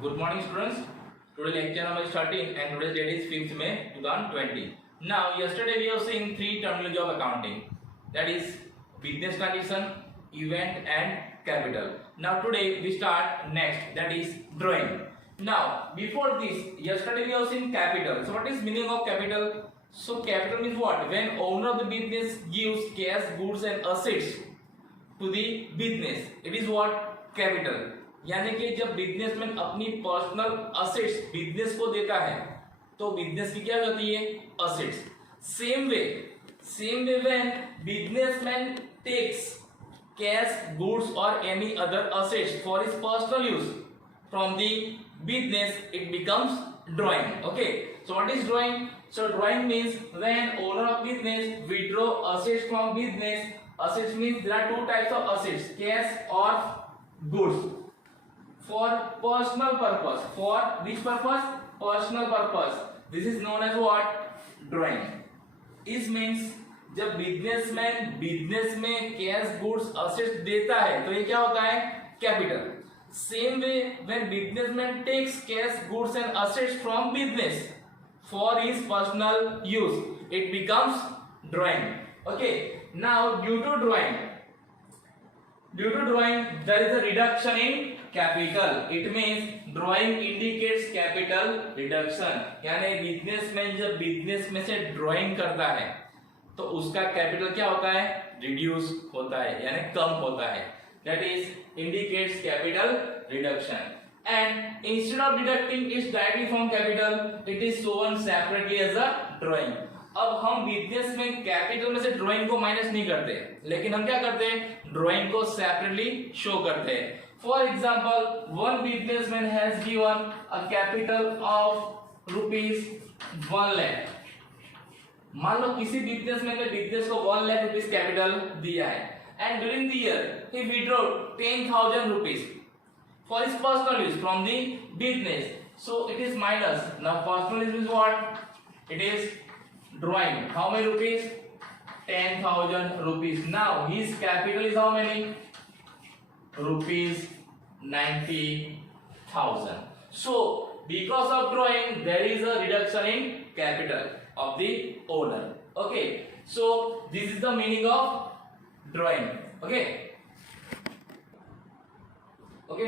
Good morning, students. Today lecture number is 13 and today's date is 5th May 2020. Now, yesterday we have seen three terminology of accounting, that is business transaction, event and capital. Now today we start next, that is drawing. Now before this, yesterday we have seen capital. So what is meaning of capital? So capital means what? When owner of the business gives cash, goods and assets to the business, it is what? Capital. यानी कि जब बिजनेसमैन अपनी personal assets business को देता है तो बिजनेस की क्या होती है? Assets. Same way when businessman takes cash, goods और any other assets for his personal use from the business, it becomes drawing. Okay, so what is drawing? So drawing means when owner of business withdraw assets from business. Assets means there are two types of assets, cash or goods, for personal purpose. For which purpose? Personal purpose. This is known as what? Drawing. This means जब businessman business में cash, goods, assets देता है तो ये क्या होता है? Capital. Same way when businessman takes cash, goods and assets from business for his personal use, it becomes drawing. Okay, now due to drawing there is a reduction in capital. It means drawing indicates capital reduction. यानी बिजनेसमैन जब बिजनेस में से ड्राइंग करता है तो उसका कैपिटल क्या होता है? रिड्यूस होता है, यानी कम होता है. That is indicates capital reduction. And instead of deducting it directly from capital, it is shown separately as a drawing. अब हम बिजनेस में कैपिटल में से ड्राइंग को माइनस नहीं करते, लेकिन हम क्या करते हैं? ड्राइंग को सेपरेटली शो करते हैं. For example, one businessman has given a capital of ₹1 लाख. मान लो किसी बिजनेसमैन ने बिजनेस को 1 लाख रुपीस कैपिटल दिया है and during the year he विथड्रॉ 10,000 rupees for his personal use from the business. So it is minus. Now personal use is what? It is drawing. How many rupees? 10,000 rupees. Now his capital is how many? ₹90,000. So because of drawing there is a reduction in capital of the owner. Okay, so this is the meaning of drawing. Okay,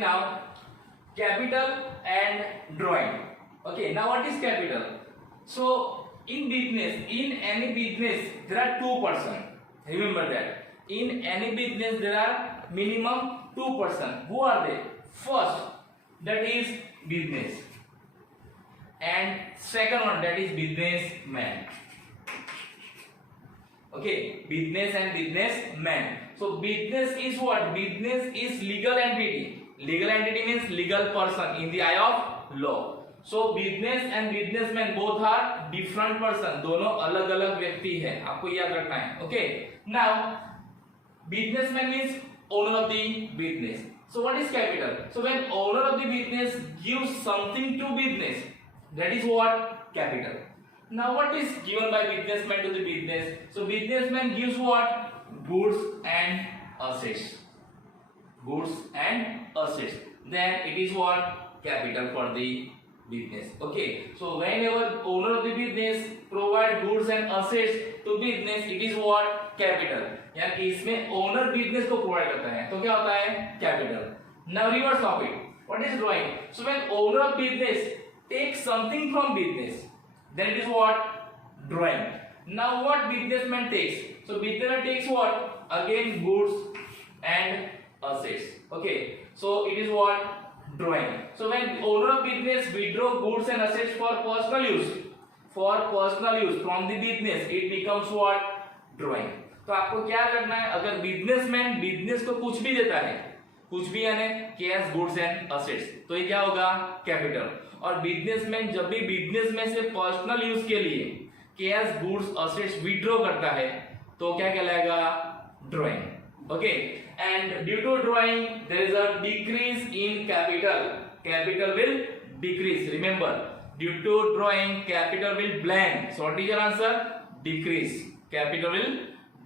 now capital and drawing. Okay, now what is capital? So in any business there are two persons. Remember that in any business there are minimum two persons. Who are they? First, that is business, and second one, that is businessman. Okay, business and businessman. So business is what? Business is legal entity. Legal entity means legal person in the eye of law. So business and businessman both are different person. दोनों अलग अलग व्यक्ति हैं, आपको याद रखना है. Okay, now businessman means owner of the business. So what is capital? So when owner of the business gives something to business, that is what? Capital. Now what is given by businessman to the business? So businessman gives what? Goods and assets. Goods and assets. Then it is what? Capital for the business. Okay, so whenever owner of the business provide goods and assets to business, it is what? Capital. यानी इसमें owner business को provide करता है तो क्या होता है? Capital. Now reverse of it. What is drawing? So when owner of business takes something from business, then it is what? Drawing. Now what businessman takes? So businessman takes what? Again goods and assets. Okay, so it is what? Drawing. So when owner of business withdraw goods and assets for personal use from the business, it becomes what? Drawing. तो आपको क्या करना है? अगर businessman business को कुछ भी देता है, कुछ भी यानी कैश, गुड्स एंड असेट्स, तो ये क्या होगा? कैपिटल. और बिजनेसमैन जब भी बिजनेस में से पर्सनल यूज के लिए कैश, गुड्स, असेट्स विथड्रॉ करता है तो क्या कहलाएगा? Drawing. Okay, and due to drawing there is a decrease in capital. Capital will decrease. Remember, due to drawing capital will blank. So what is your answer? Decrease. Capital will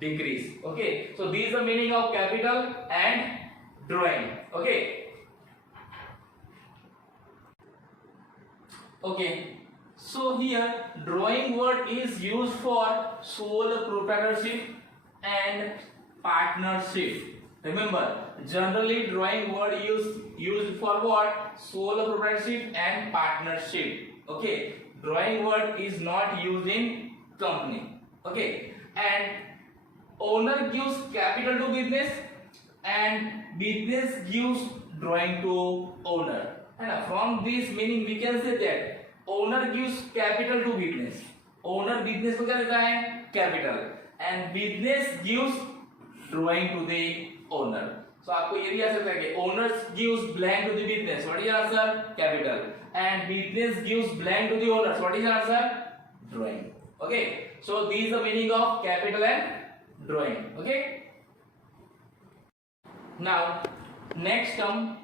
decrease. Okay, so this is the meaning of capital and drawing. Okay, Okay, so here drawing word is used for sole proprietorship and partnership. Remember, generally drawing word used for what? Sole proprietorship and partnership. Okay, drawing word is not used in company. Okay, and owner gives capital to business and business gives drawing to owner. And from this meaning we can say that owner gives capital to business. Owner business को क्या देता है? Capital. And business gives drawing to the owner. So आपको ये भी आ सकता है कि owners gives blank to the business. What is the answer? Capital. And business gives blank to the owners. What is the answer? Drawing. Okay. So this is the meaning of capital and drawing. Okay. Now next term,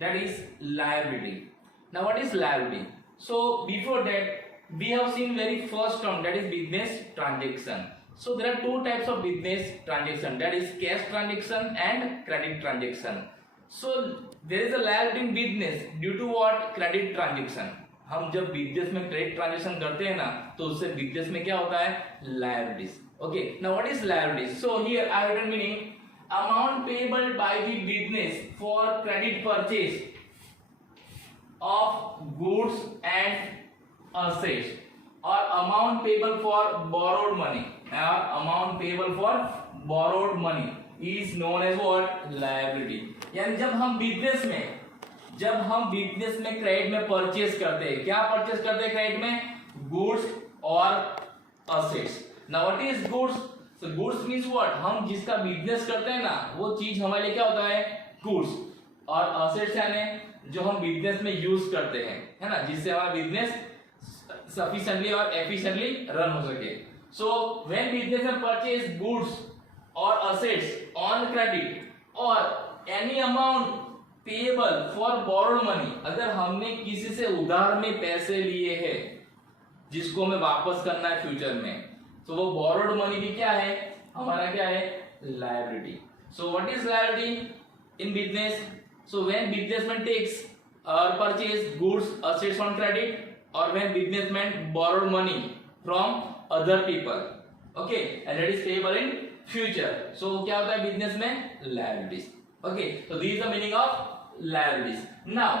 that is liability. Now what is liability? So before that we have seen very first term, that is business transaction. So there are two types of business transaction, that is cash transaction and credit transaction. So there is a liability in business due to what? Credit transaction. हम जब बिजनेस में credit transaction करते हैं ना, तो उससे बिजनेस में क्या होता है? Liabilities. Okay, now what is liabilities? So here I have written meaning amount payable by the business for credit purchase of goods and assets, or amount payable for borrowed money, or amount payable for borrowed money is known as what? Liability. यानी जब हम बिजनेस में क्रेडिट में परचेस करते हैं, क्या परचेस करते हैं क्रेडिट में? गुड्स और assets. Now what is goods? So goods means what? हम जिसका बिजनेस करते हैं ना, वो चीज हमारे लिए क्या होता है? गुड्स. और असेट्स यानी जो हम बिजनेस में यूज करते हैं, है ना, जिससे हमारा बिजनेस सफिशिएंटली और एफिशिएंटली रन हो सके. So when business purchase goods और असेट्स ऑन क्रेडिट और any amount payable for borrowed money, अगर हमने किसी से उधार में पैसे लिए हैं जिसको हमें वापस करना है फ्यूचर में, तो वो बोरोड मनी भी क्या है? हमारा क्या है? Liability. So what is liability in business? So when businessman takes और purchase goods assets on credit, और when businessman borrowed money from other people, okay, and that is payable in future. सो क्या होता है बिजनेस में? Liabilities. Okay, so this is the meaning of liabilities. Now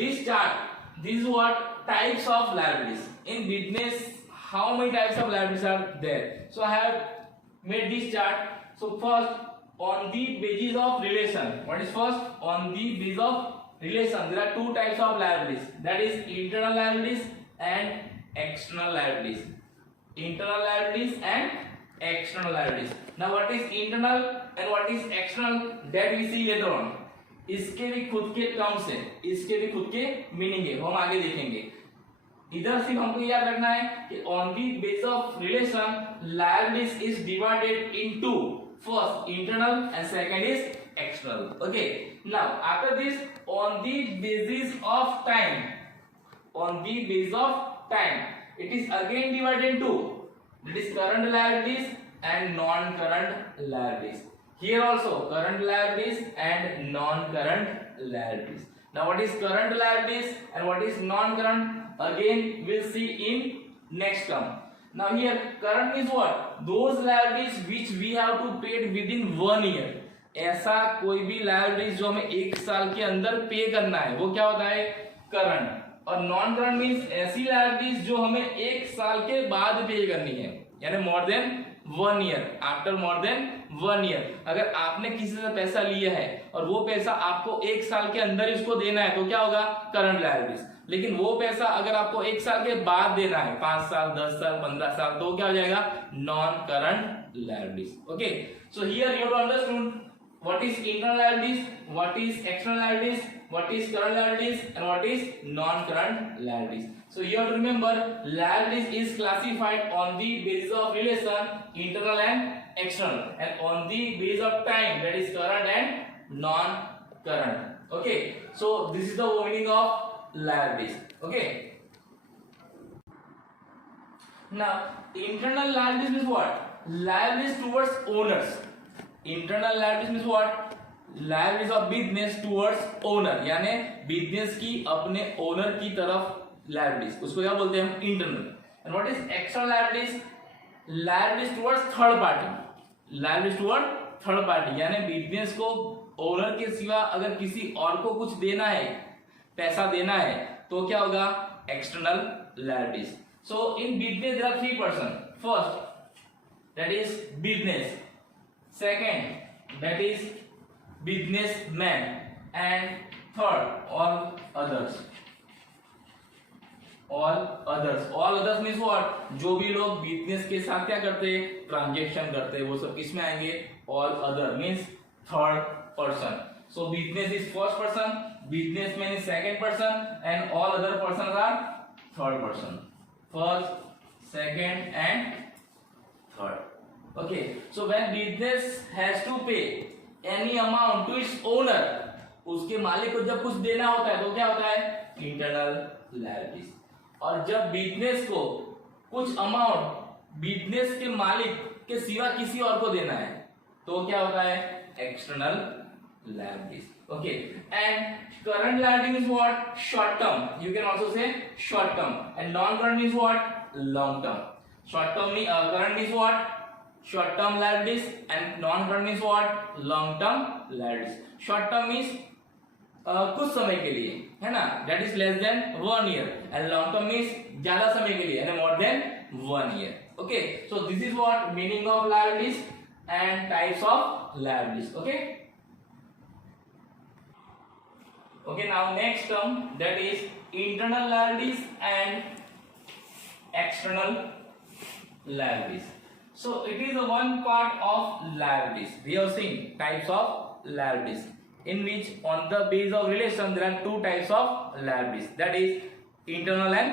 this chart, this is what types of liabilities in business. How many types of liabilities are there? So I have made this chart. So first, on the basis of relation. What is first? On the basis of relation, there are two types of liabilities, that is internal liabilities and external liabilities. Internal liabilities and external liabilities. Now what is internal and what is external, that we see later on. इसके भी खुद के टर्म्स है, इसके भी खुद के मीनिंग है, हम आगे देखेंगे. इधर सिर्फ हमको याद रखना है कि on the base of relation liabilities is divided into first internal and second is external. Okay, now after this on the basis of time, on the base of time, it is again divided into, that is current liabilities and non-current liabilities. Here also current liabilities and non-current liabilities. Now what is current liabilities and what is non-current, again we'll see in next term. Now here current means what? Those liabilities which we have to pay within 1 year. ऐसा कोई भी liabilities जो हमें 1 साल के अंदर पे करना है, वो क्या होता है? करंट. और नॉन करंट मींस ऐसी लायबिलिटीज जो हमें 1 साल के बाद पे करनी है, यानी more than 1 year. After more than 1 ईयर अगर आपने किसी से पैसा लिया है और वो पैसा आपको 1 साल के अंदर इसको देना है, तो क्या होगा? Current liabilities. लेकिन वो पैसा अगर आपको 1 साल के बाद देना है, 5 साल 10 साल 15 साल, तो क्या हो जाएगा? Non current liabilities. Okay, so here you have to understand what is internal liabilities, what is external liabilities, what is current liabilities and what is non-current liabilities. So you have to remember liabilities is classified on the basis of relation internal and external, and on the basis of time, that is current and non-current. Okay, so this is the meaning of liabilities. Okay, now internal liabilities means what? Liabilities towards owners. Internal liabilities means what? Liabilities of business towards owner, यानी बिजनेस की अपने ओनर की तरफ लायबिलिटीज, उसको क्या बोलते हैं हम? Internal. And what is external liabilities? Liabilities towards third party, liabilities toward third party, यानी बिजनेस को ओनर के सिवा अगर किसी और को कुछ देना है, पैसा देना है, तो क्या होगा? External liabilities. So in business there are 3 person, first that is business, second that is businessman, and third all others, all others means what? जो भी लोग बिजनेस के साथ क्या करते हैं? ट्रांजेक्शन करते हैं, वो सब किसमें आएंगे? all other means third person. So business is first person, businessman is second person, and all other persons are third person, first, second and third. Okay, so when business has to pay any amount to its owner, उसके मालिक को जब कुछ देना होता है तो क्या होता है? Internal liabilities. और जब बिजनेस को कुछ अमाउंट बिजनेस के मालिक के सिवा किसी और को देना है तो क्या होता है? External liabilities. Okay, and current liability is what? Short term, you can also say short term, and non current is what? Long term. Short term में current is what? short term liabilities, and non current is what? long term liabilities. short term is कुछ समय के लिए, है ना, that is less than 1 year, and long term is ज्यादा समय के लिए, and more than 1 year. Okay, so this is what meaning of liabilities and types of liabilities. Okay, okay, now next term, that is internal liabilities and external liabilities. So it is a one part of liabilities. We have seen types of liabilities, in which on the basis of relation there are 2 types of liabilities, that is internal and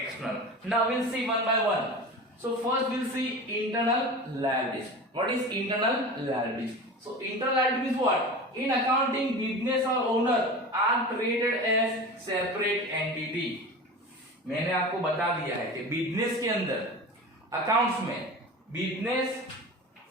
external. Now we'll see one by one. So first we'll see internal liabilities. What is internal liabilities? So internal liabilities is what? In accounting, business or owner are treated as separate entity. मैंने आपको बता दिया है कि बिजनेस के अंदर अकाउंट्स में बिजनेस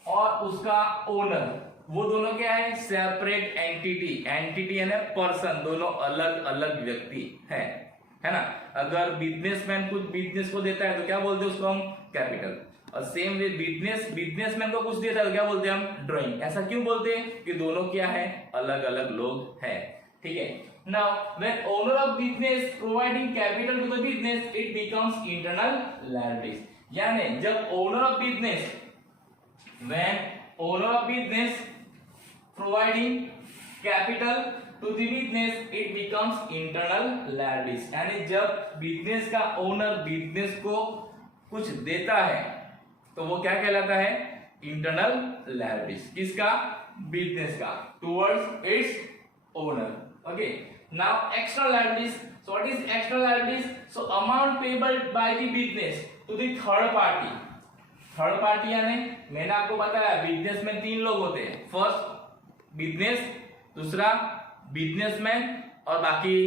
और उसका ओनर, वो दोनों क्या है? Separate entity. एंटिटी यानी पर्सन, दोनों अलग अलग व्यक्ति है ना। अगर बिजनेसमैन कुछ बिजनेस को देता है तो क्या बोलते हैं उसको हम? कैपिटल। और सेम वे बिजनेसमैन को कुछ देता है तो क्या बोलते हैं हम? ड्राइंग। ऐसा क्यों बोलते हैं? कि दोनों क्या है? अलग अलग लोग हैं, ठीक है। Now when owner of business providing capital to the business, it becomes internal liabilities. यानी जब owner of business, when owner of business providing capital to the business, it becomes internal liabilities. यानी जब बिजनेस का ओनर बिजनेस को कुछ देता है तो वो क्या कहलाता है? Internal liabilities. किसका? बिजनेस का, towards its owner. Okay, now external liabilities. So what is external liabilities? So amount payable by the business to the third party. Third party यानी मैंने आपको बताया बिजनेस में 3 लोग होते हैं, फर्स्ट बिजनेस, दूसरा बिजनेसमैन और बाकी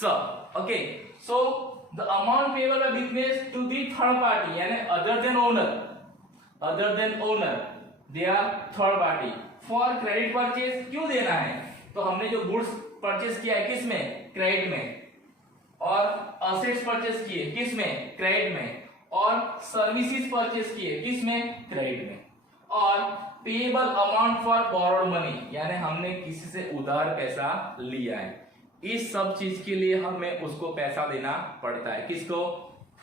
सब। Okay, so the amount payable by business to the third party यानी other than owner they are third party for credit purchase. क्यों देना है? तो हमने जो गुड्स परचेज किया है किसमें? क्रेडिट में। और असेट्स परचेज किए किसमें? क्रेडिट में। और सर्विसेज परचेज किए किसमें? क्रेडिट में। और payable amount for borrowed money यानी हमने किसी से उधार पैसा लिया है, इस सब चीज के लिए हमें उसको पैसा देना पड़ता है। किसको?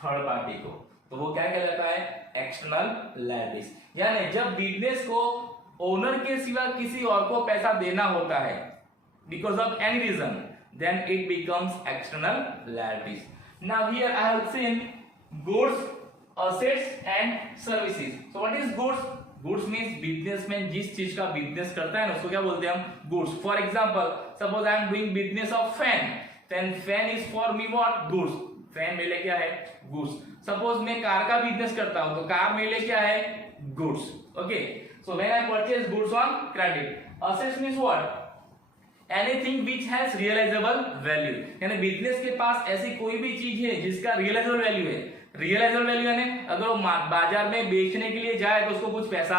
थर्ड पार्टी को। तो वो क्या कहलाता है? External liabilities. यानी जब बिजनेस को ओनर के सिवा किसी और को पैसा देना होता है because of any reason, then it becomes external liabilities. Now here I have seen goods, assets and services. So what is goods? Goods means business में जिस चीज का बिजनेस करता है ना उसको क्या बोलते हैं हम? goods. For example, suppose I am doing business of fan, then fan is for me what? goods. fan मेरे लिए क्या है? goods. Suppose मैं कार का बिजनेस करता हूँ तो कार मेरे लिए क्या है? goods. Okay. So when I purchase goods on credit, assets means what? Anything which has realisable value यानी बिजनेस के पास ऐसी कोई भी चीज है जिसका रियलाइजेबल वैल्यू है, रियलाइजेबल वैल्यू यानी अगर वो बाजार में बेचने के लिए जाए तो उसको कुछ पैसा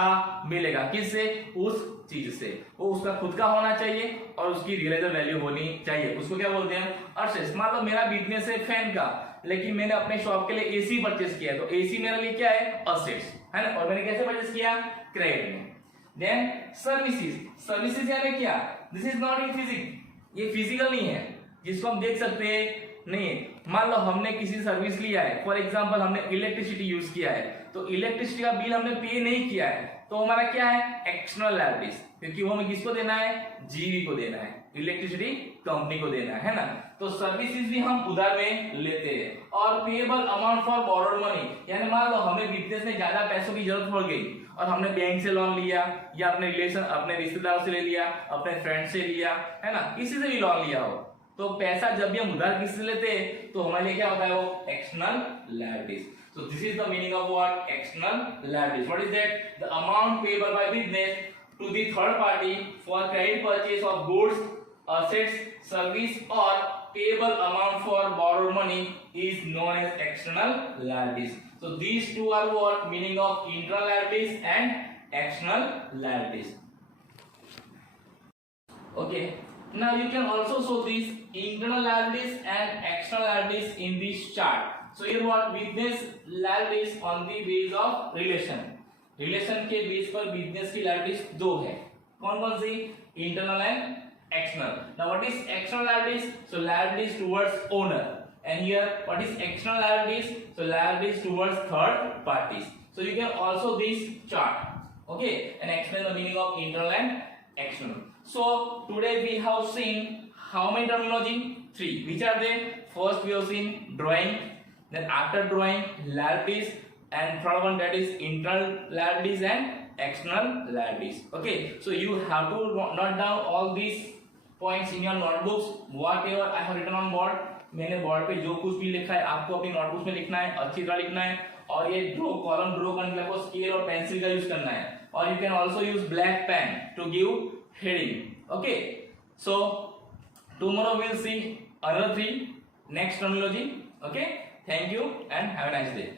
मिलेगा, किससे? उस चीज से। वो उसका खुद का होना चाहिए और उसकी रियलाइजेबल वैल्यू होनी चाहिए। उसको क्या बोलते हैं? असेट्स। मान लो मेरा बिजनेस है फैन का, लेकिन मैंने अपने शॉप के लिए एसी परचेस किया है, तो एसी मेरे लिए क्या है? असेट्स है ना। और मैंने कैसे परचेस किया? क्रेडिट में। Then services. सर्विसेज यानी क्या? This is not in physic, ये फिजिकल नहीं है जिसको हम देख सकते हैं, नहीं है। मान लो हमने किसी सर्विस लिया है, फॉर एग्जांपल हमने इलेक्ट्रिसिटी यूज किया है, तो इलेक्ट्रिसिटी का बिल हमने पे नहीं किया है, तो हमारा क्या है? एक्सटर्नल लायबिलिटीज, क्योंकि वो हमें किसको देना है? जीवी को देना है, इलेक्ट्रिसिटी कंपनी को देना है ना। तो सर्विसेज भी हम उधार में लेते हैं। और payable amount for borrowed money, यानी मान लो हमें बिजनेस में ज्यादा पैसों की जरूरत पड़ गई और हमने बैंक से लोन लिया या अपने रिश्तेदारों से ले लिया, अपने फ्रेंड से लिया, है ना, किसी से भी लोन लिया हो, तो पैसा जब भी हम उधार किसी से लेते हैं तो हमारे लिए क्या होता है? वो external liabilities. So this is the meaning of what? External liabilities. What is that? The amount payable by business to the third party for credit purchase of goods, assets, service, or payable amount for borrowed money is known as external liabilities. So these two are what? Meaning of internal liabilities and external liabilities. Okay. Now you can also show these internal liabilities and external liabilities in this chart. So here what? Business liabilities on the base of relation. Relation के base पर business की liabilities दो है, कौन कौन सी? Internal and external. Now what is external liabilities? So liabilities towards owner, and here what is external liabilities? So liabilities towards third parties. So you can also this chart, okay, and explain the meaning of internal and external. So today we have seen how many terminology? 3. Which are they? First we have seen drawing, then after drawing liabilities, and third one that is internal liabilities and external liabilities. Okay, so you have to note down all these points in your notebooks, whatever I have written on board. मैंने बोर्ड पे जो कुछ भी लिखा है आपको अपनी नोटबुक में लिखना है, अच्छी तरह लिखना है। और ये कॉलम ड्रॉ करने के लिए आपको स्केल और पेंसिल का यूज करना है, और you can also use black pen to give heading. Okay, so tomorrow we'll see another 3 next terminology. Okay, thank you and have a nice day.